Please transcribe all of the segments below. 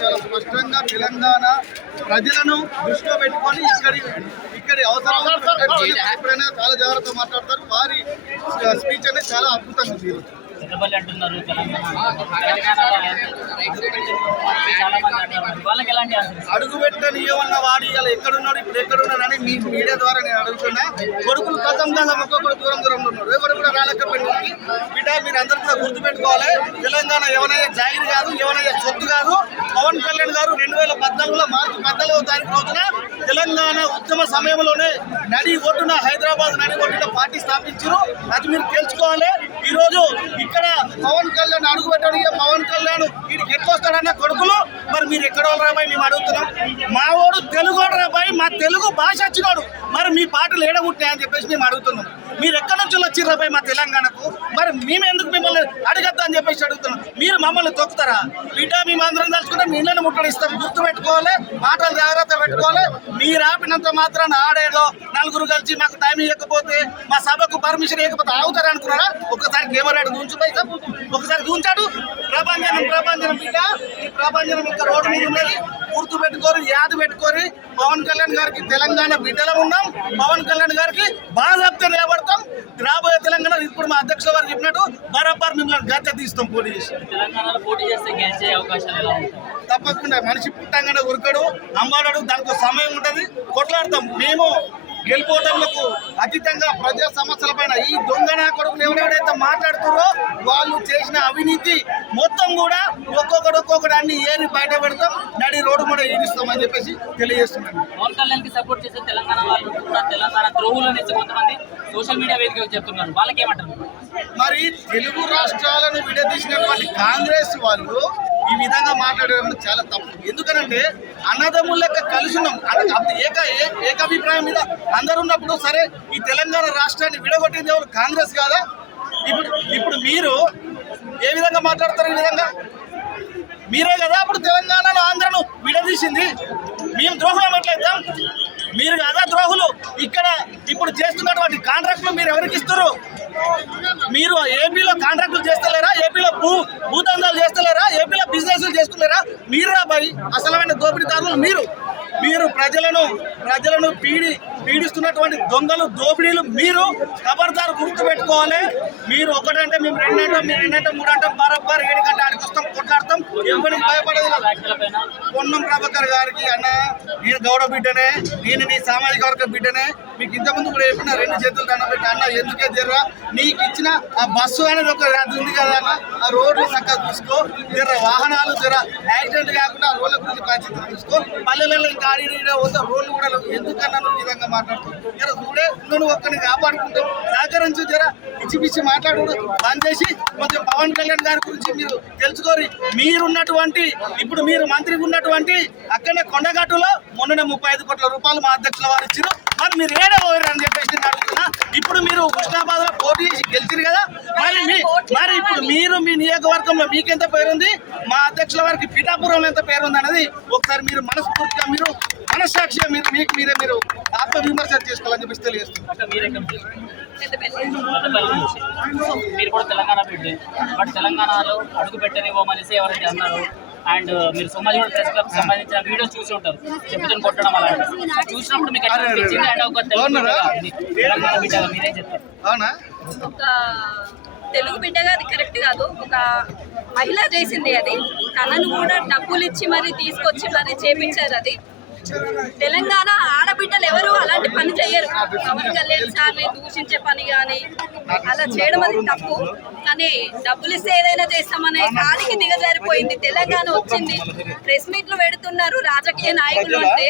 చాలా స్పష్టంగా తెలంగాణ ప్రజలను దృష్టిలో పెట్టుకొని ఇక్కడి అవసరాలు ఎప్పుడైనా చాలా జాగ్రత్తగా మాట్లాడతారు. వారి స్పీచ్ అనేది చాలా అద్భుతంగా ఉంది. అంటున్నారు అడుగు పెట్టని ఏమన్నా వాడి ఇలా ఎక్కడున్నాడు ఇప్పుడు ఎక్కడున్నాడని మీ మీడియా ద్వారా నేను అడుగుతున్నా. కొడుకులు కథం కదా ఒక్కొక్కరు దూరంగా ఉన్నారు. ఎవరు కూడా రాలేకపోయినకి బిడ్డ మీరు అందరూ కూడా గుర్తుపెట్టుకోవాలి. తెలంగాణ ఎవరైనా జాగిరి కాదు, ఎవరైనా సొత్తు కాదు. పవన్ కళ్యాణ్ గారు 2014 మార్చి 14వ తారీఖు రోజున తెలంగాణ ఉద్యమ సమయంలోనే నడి ఒడ్డున హైదరాబాద్ నడి ఒడ్డున పార్టీ స్థాపించారు. అది మీరు తెలుసుకోవాలి. ఈరోజు ఇక్కడ పవన్ కళ్యాణ్ అడుగు పెట్టడానికి పవన్ కళ్యాణ్ వీడికి ఎట్లొస్తాడన్న కొడుకులు మరి మీరు ఎక్కడ రాబాయి మేము అడుగుతున్నాం. మా వాడు తెలుగు రాబాయి, మా తెలుగు భాష వచ్చినాడు, మరి మీ పాటలు ఏడగుట్టాయని చెప్పేసి మేము అడుగుతున్నాం. మీరు ఎక్కడి నుంచి వచ్చిర్రు రాబాయి మా తెలంగాణకు, మరి మేము ఎందుకు మిమ్మల్ని అడగద్దా అని చెప్పేసి అడుగుతున్నాం. మీరు మమ్మల్ని తొక్కుతారా బిడ్డ? మేము అందరం తలుచుకుంటే మీ ఇళ్ళని ముట్టడిస్తాం. గుర్తు పెట్టుకోవాలి, మాటలు జాగ్రత్త పెట్టుకోవాలి. మీరు ఆపినంత మాత్రాన ఆడేదో నలుగురు కలిసి మాకు టైం ఇవ్వకపోతే మా సభకు పర్మిషన్ ఇవ్వకపోతే ఆగుతారా అనుకున్నారా? ఒకసారి గేమరాడు దూంచుతాయి, ఒకసారి దూంచాడు. ప్రభంజనం బిడ్డ, ఈ ప్రభంజనం ఇంకా రోడ్డు మీద ఉన్నది. గుర్తు పెట్టుకోరు, యాద పెట్టుకోరు. పవన్ కళ్యాణ్ గారికి తెలంగాణ బిడ్డలో ఉన్నాం. పవన్ కళ్యాణ్ గారికి బాధ్యత నిలబడతాం. రాబోయే తెలంగాణ ఇప్పుడు మా అధ్యక్షుల వారు చెప్పినట్టు బరాబర్ మిమ్మల్ని గద్దె తీస్తాం. పోటీ చేసి తప్పకుండా మనిషి పుట్టంగానే ఉరకడు, అంబాడాడు, దానికి సమయం ఉంటుంది, కొట్లాడతాం. మేము గెలిపోవటంలో అతీతంగా ప్రజా సమస్యల పైన ఈ దొంగన కొడుకులు ఎవరెవరైతే మాట్లాడుతారో వాళ్ళు చేసిన అవినీతి మొత్తం కూడా ఒక్కొక్కడు అన్ని ఏరి బయట పెడతాం, నడి రోడ్డు కూడా ఈడిస్తామని చెప్పేసి తెలియజేస్తున్నాను. పవన్ కళ్యాణ్ కి సపోర్ట్ చేసే తెలంగాణ వాళ్ళు కూడా తెలంగాణ ద్రోహులు అనేసి కొంతమంది సోషల్ మీడియా వేదికగా చెప్తున్నారు. వాళ్ళకి ఏమంటారు? మరి తెలుగు రాష్ట్రాలను విడదీసినటువంటి కాంగ్రెస్ వాళ్ళు ఈ విధంగా మాట్లాడడం చాలా తప్పు. ఎందుకనంటే అన్నదమ్ముల లెక్క కలిసి ఉన్నాం, ఏకాభిప్రాయం మీద అందరు ఉన్నప్పుడు సరే ఈ తెలంగాణ రాష్ట్రాన్ని విడగొట్టింది ఎవరు? కాంగ్రెస్ కాదా? ఇప్పుడు మీరు ఏ విధంగా మాట్లాడతారు? ఈ విధంగా మీరే కదా అప్పుడు తెలంగాణలో ఆంధ్రను విడదీసింది. మేము ద్రోహులం ఎట్లయితాం? మీరు కదా ద్రోహులు. ఇక్కడ ఇప్పుడు చేస్తున్నటువంటి కాంట్రాక్టులు మీరు ఎవరికి ఇస్తారు? మీరు ఏపీలో కాంట్రాక్టులు చేస్తలేరా? ఏపీలో భూదందాలు చేస్తలేరా? ఏపీలో బిజినెస్లు చేస్తున్నారా? మీరు రాబాయి అసలమైన దోపిడీదారులు. మీరు ప్రజలను పీడిస్తున్నటువంటి దొంగలు, దోపిడీలు మీరు. ఖబర్దారు గుర్తు పెట్టుకోవాలి. మీరు ఒకటంటే మేము రెండంటాం, మీరు రెండంటే మూడంటాం, బరాబర్ 7 గంటల ఆడికి వస్తాం, కొట్లాడతాం. ఎవరికి భయపడేది. పొన్నం ప్రభాకర్ గారికి అన్న నేను గౌడ బిడ్డనే, నేను నీ సామాజిక వర్గ బిడ్డనే, మీకు ఇంతకుముందు కూడా చెప్పిన 2 చేతులు దండ పెట్టి అన్న ఎందుకే జర్రా నీకు ఇచ్చిన ఆ బస్సు అనేది ఒక ఉంది కదా అన్న, ఆ రోడ్లు చక్కగా చూసుకో, జర వాహనాలు జర యాక్సిడెంట్ కాకుండా ఆ రోడ్ల గురించి బాధ్యత తీసుకో. పల్లెలలో ఇంకా ఆడి రోడ్లు కూడా ఎందుకన్నా ఈ విధంగా మాట్లాడుతావు? జర చూడే నువ్వు ఒక్కరిని కాపాడుకుంటూ సహకరించు. జర పిచ్చి మాట్లాడు బంద్ చేసి కొంచెం పవన్ కళ్యాణ్ గారి గురించి మీరు తెలుసుకోరి. మీరున్నటువంటి ఇప్పుడు మీరు మంత్రిగా ఉన్నటువంటి అక్కడనే కొండగట్టులో మొన్న 35 కోట్ల రూపాయలు మా అధ్యక్షుల వారు ఇచ్చారు. మరి మీరు ఏడే పోయారు అని చెప్పేసి నేను అడుగుతున్నా. ఇప్పుడు మీరు హుస్నాబాద్ లో పోటీ చేసి గెలిచారు కదా, మరి ఇప్పుడు మీరు మీ నియోజకవర్గంలో మీకెంత పేరుంది, మా అధ్యక్షుల వారికి పిఠాపురంలో ఎంత పేరుంది అనేది ఒకసారి మీరు మనస్ఫూర్తిగా మీరు మనస్సాక్షిగా మీరు ఆత్మవిమర్శ చేసుకోవాలని చెప్పేసి తెలియజేస్తున్నారు. మీరు కూడా తెలంగాణ బిడ్డ, బట్ తెలంగాణలో అడుగు పెట్టనివ్వమనేసి ఎవరైతే అన్నారు. అండ్ మీరు సోమాజిగూడ ప్రెస్ క్లబ్ సంబంధించిన వీడియోస్ చూసి ఉంటారు, చెప్పులను కొట్టడం అలాంటి చూసినప్పుడు మీకు అనిపించింది. అండ్ ఒక తెలంగాణ బిడ్డగా మీరేం చెప్తారు? అవునా, ఒక తెలుగు బిడ్డగా అది కరెక్ట్ కాదు. ఒక మహిళ చేసింది అది. తనను కూడా డబ్బులు ఇచ్చి మరి తీసుకొచ్చి మరి చేపించారు. అది తెలంగాణ ఆడబిడ్డలు ఎవరు అలాంటి పని చేయరు. పవన్ కళ్యాణ్ సార్ని దూషించే పని కానీ అలా చేయడం అది తప్పు. కానీ డబ్బులు ఇస్తే ఏదైనా చేస్తామనే కాడికి దిగజారిపోయింది. తెలంగాణ వచ్చింది, ప్రెస్ మీట్లు పెడుతున్నారు రాజకీయ నాయకులు అంటే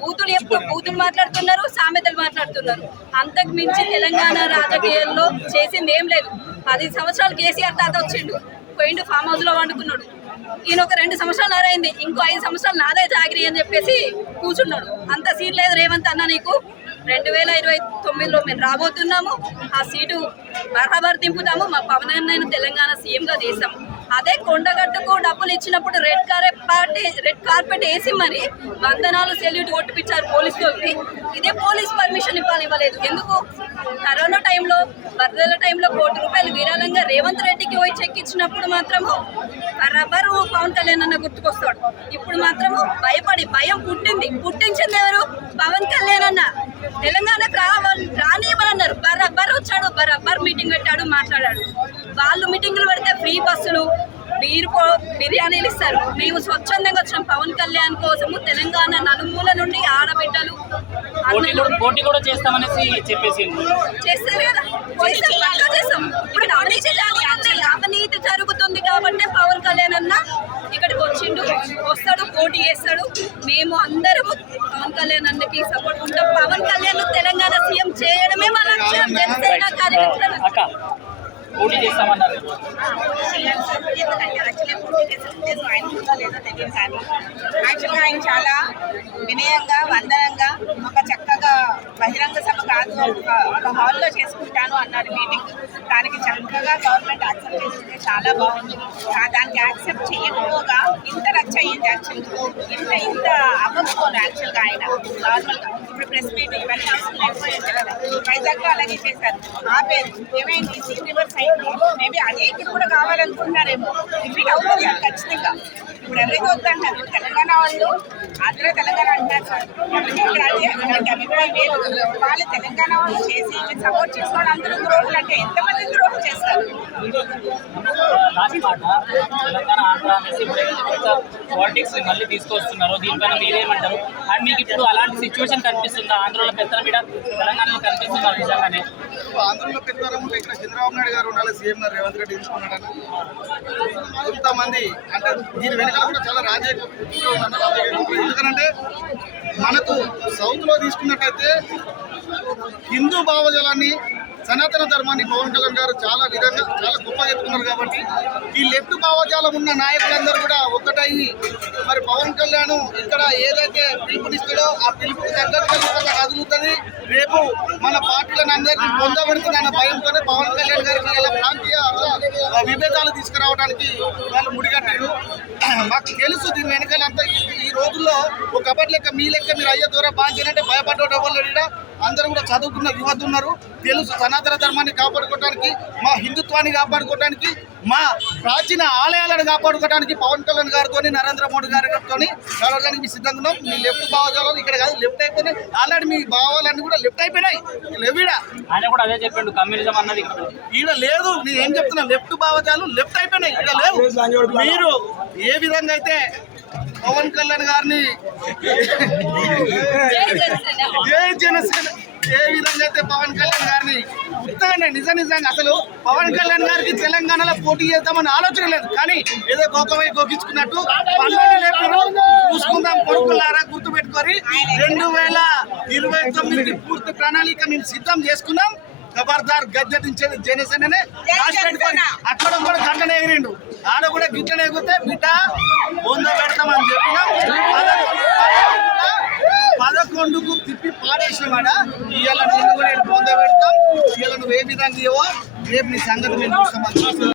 బూతులు మాట్లాడుతున్నారు, సామెతలు మాట్లాడుతున్నారు. అంతకు మించి తెలంగాణ రాజకీయాల్లో చేసింది ఏం లేదు. 10 సంవత్సరాలు కేసీఆర్ తాత వచ్చిండు, పోయిండు ఫామ్ హౌస్ లో వండుకున్నాడు. ఈయన ఒక 2 సంవత్సరాలు అరైంది, ఇంకో 5 సంవత్సరాలు నాదే జాగిరి అని చెప్పేసి కూర్చున్నాడు. అంత సీట్ లేదు రేవంత్ అన్న నీకు. 2029లో మేము రాబోతున్నాము. ఆ సీటు బరాబర్ దింపుతాము. మా పవన్ అన్నను తెలంగాణ సీఎంగా తీసాము. అదే కొండగట్టుకు డబ్బులు ఇచ్చినప్పుడు రెడ్ కార్పెట్ వేసి మరి వందనాలు సెల్యూట్ కొట్టిపించారు పోలీసు వాళ్ళకి. ఇదే పోలీస్ పర్మిషన్ ఇవ్వలేదు. ఎందుకు? కరోనా టైంలో వరదల టైంలో ₹1 విరాళంగా రేవంత్ రెడ్డికి పోయి చెక్ ఇచ్చినప్పుడు మాత్రము బరాబరు పవన్ కళ్యాణ్ అన్న గుర్తుకొస్తాడు. ఇప్పుడు మాత్రము భయం పుట్టించింది ఎవరు? పవన్ కళ్యాణ్ అన్న. తెలంగాణకు రానివ్వనన్నారు, బరాబర్ వచ్చాడు, బరాబర్ మీటింగ్ పెట్టాడు, మాట్లాడాడు. వాళ్ళు మీటింగులు పెడితే ఫ్రీ బస్సులు, బిర్యానీలు ఇస్తారు. మేము స్వచ్ఛందంగా వచ్చినాం పవన్ కళ్యాణ్ కోసము. తెలంగాణ నలుమూల నుండి ఆడబిడ్డలు పోటీ కూడా చేస్తామనేసి చెప్పేసి చేస్తారు కదా, చేస్తాం. ఇప్పుడు అవినీతి జరుగుతుంది కాబట్టి పవన్ కళ్యాణ్ అన్న ఇక్కడికి వస్తాడు, పోటీ చేస్తాడు. మేము అందరము పవన్ కళ్యాణ్ అన్నకి సపోర్ట్ ఉంటాం. పవన్ కళ్యాణ్ తెలంగాణ సీఎం చేయడమే మా లక్ష్యం. జనసేన కార్యకర్తలు పోటీ చేస్తామన్నారు. యాక్చువల్గా ఆయన చాలా వినయంగా, వందనంగా, ఒక చక్కగా బహిరంగ సభ కాదు, ఒక హాల్లో చేసుకుంటాను అన్నారు మీటింగ్. దానికి చక్కగా గవర్నమెంట్ యాక్సెప్ట్ చేసింది, చాలా బాగుంది. దానికి యాక్సెప్ట్ చేయకపోగా ఇంత రచ్చ అయ్యింది. యాక్చువల్గా ఇంత అవ్వకపోను యాక్చువల్గా ఆయన నార్మల్గా. ఇప్పుడు ప్రెస్ మీట్ ఇవన్నీ అవసరం లేకపోయింది కదా. వైజాగ్లో అలాగే చేశారు. ఆపేరు ఏమైంది సీ రివర్ సైడ్ మేబీ అదే ఇక్కడ కూడా కావాలనుకుంటున్నారేమో. రిపీట్ అవుతుంది అది ఖచ్చితంగా. ఇప్పుడు ఎవరైతే వద్దంటారు తెలంగాణ వాళ్ళు, ఆంధ్ర తెలంగాణ అంటారు సార్. ఇక్కడ అదే అలాంటి అభిప్రాయం లేదు. వాళ్ళు తెలంగాణ వాళ్ళు చేసి సపోర్ట్ చేసుకోవడం అందరూ ద్రోహులు అంటే ఎంతమంది ద్రోహులు చేస్తారు? లాస్ట్ మాట, తెలంగాణ ఆంధ్ర అనేసి పాలిటిక్స్ మళ్ళీ తీసుకొస్తున్నారు. దీనిపైన మీరేమంటారు? అండ్ మీకు ఇప్పుడు అలాంటి సిచ్యువేషన్ కనిపిస్తుందా? ఆంధ్రలో పెత్తనం మీద తెలంగాణలో కనిపిస్తుందా నిజంగానే? ఆంధ్రలో పెత్తనం ఇక్కడ చంద్రబాబు నాయుడు గారు ఉండాలి, సీఎం గారు రేవంత్ రెడ్డి తీసుకున్నాడని కొంతమంది అంటే దీని వెనకాల కూడా చాలా రాజకీయ ఎందుకంటే మనకు సౌత్ లో తీసుకున్నట్టయితే హిందూ భావజాలాన్ని, సనాతన ధర్మాన్ని పవన్ కళ్యాణ్ గారు చాలా గొప్పగా చెప్తున్నారు. కాబట్టి ఈ లెఫ్ట్ భావజాలం ఉన్న నాయకులందరూ కూడా ఒక్కటయ్యి మరి పవన్ కళ్యాణ్ ఇక్కడ ఏదైతే పిలుపునిస్తాడో ఆ పిలుపుకి తగ్గట్టుగా కదులుతుంది. రేపు మన పార్టీలను అందరినీ పొందబడుతుందన్న భయంతోనే పవన్ కళ్యాణ్ గారికి ఇలా ప్రాంతీయ విభేదాలు తీసుకురావడానికి వాళ్ళు ముడిగట్టారు. మాకు తెలుసు దీని వెనకాలంతా. ఈ రోజుల్లో ఒక కబర్ లెక్క మీ లెక్క మీరు అయ్యే ద్వారా బాధ్యనంటే భయపడ్డ వాళ్ళు అందరూ కూడా చదువుకున్న యువత ఉన్నారు. తెలుసు సనాతన ధర్మాన్ని కాపాడుకోవడానికి, మా హిందుత్వాన్ని కాపాడుకోవడానికి, మా ప్రాచీన ఆలయాలను కాపాడుకోవడానికి పవన్ కళ్యాణ్ గారితో, నరేంద్ర మోడీ గారితో కలవడానికి మీ సిద్ధంగా ఉన్నాం. మీ లెఫ్ట్ భావజాలు ఇక్కడ కాదు, లెఫ్ట్ అయిపోయినాయి. ఆల్రెడీ మీ భావాలన్నీ కూడా లెఫ్ట్ అయిపోయినాయి. లేవిడ ఆయన కూడా అదే చెప్పండు, కమ్యూనిజం అన్నది ఈడ లేదు. నేను ఏం చెప్తున్నా, లెఫ్ట్ భావజాలు లెఫ్ట్ అయిపోయినాయి, ఇక్కడ లేవు. మీరు ఏ విధంగా అయితే పవన్ కళ్యాణ్ గారిని జై జనసేన ఏ విధంగా అయితే పవన్ కళ్యాణ్ గారిని ఉత్తగానే నిజంగా అసలు పవన్ కళ్యాణ్ గారికి తెలంగాణలో పోటీ చేద్దామని ఆలోచన లేదు. కానీ ఏదో గోకవై గోకించుకున్నట్టు పనులు లేపారు. చూసుకుందాం కొడుకులారా, గుర్తుపెట్టుకొని 2029 పూర్తి ప్రణాళిక మేము సిద్ధం చేసుకున్నాం. ఖబర్దార్ గద్దె దించేది జనసేననే. అక్కడ కూడా గంటనే ఎగిరిండు, ఆడ కూడా గిట్లనే ఎగితే బిడ్డ బొంద పెడతామని చెప్పినాం. 11కు తిప్పి పాడేసినవాడ ఇవాళ నిన్ను కూడా బొంద పెడతాం. ఇవాళ నువ్వు ఏ విధంగా ఇవ్వో రేపు నీ సంగతి మేము చూస్తాం.